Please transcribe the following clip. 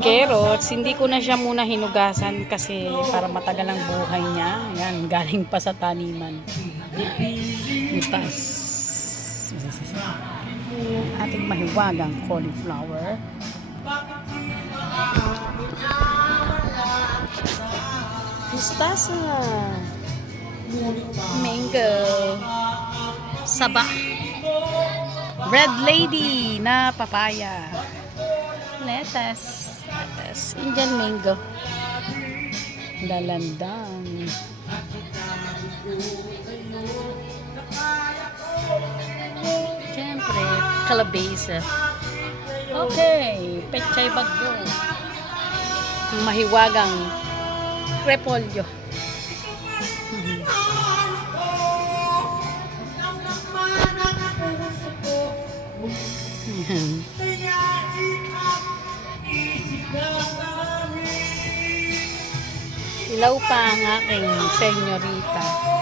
carrots. Hindi ko na siya muna hinugasan kasi para matagal ang buhay niya. Yan, galing pa sa taniman. Butas. Ating mahiwagang cauliflower. Mustasa. Mango. Saba. Red lady na papaya. Lettuce. Indian mango. Dalandang. Siyempre, kalabasa. Okay, pechay bagyo. Mahiwagang repolyo. Ilaw pa ang aking senyorita.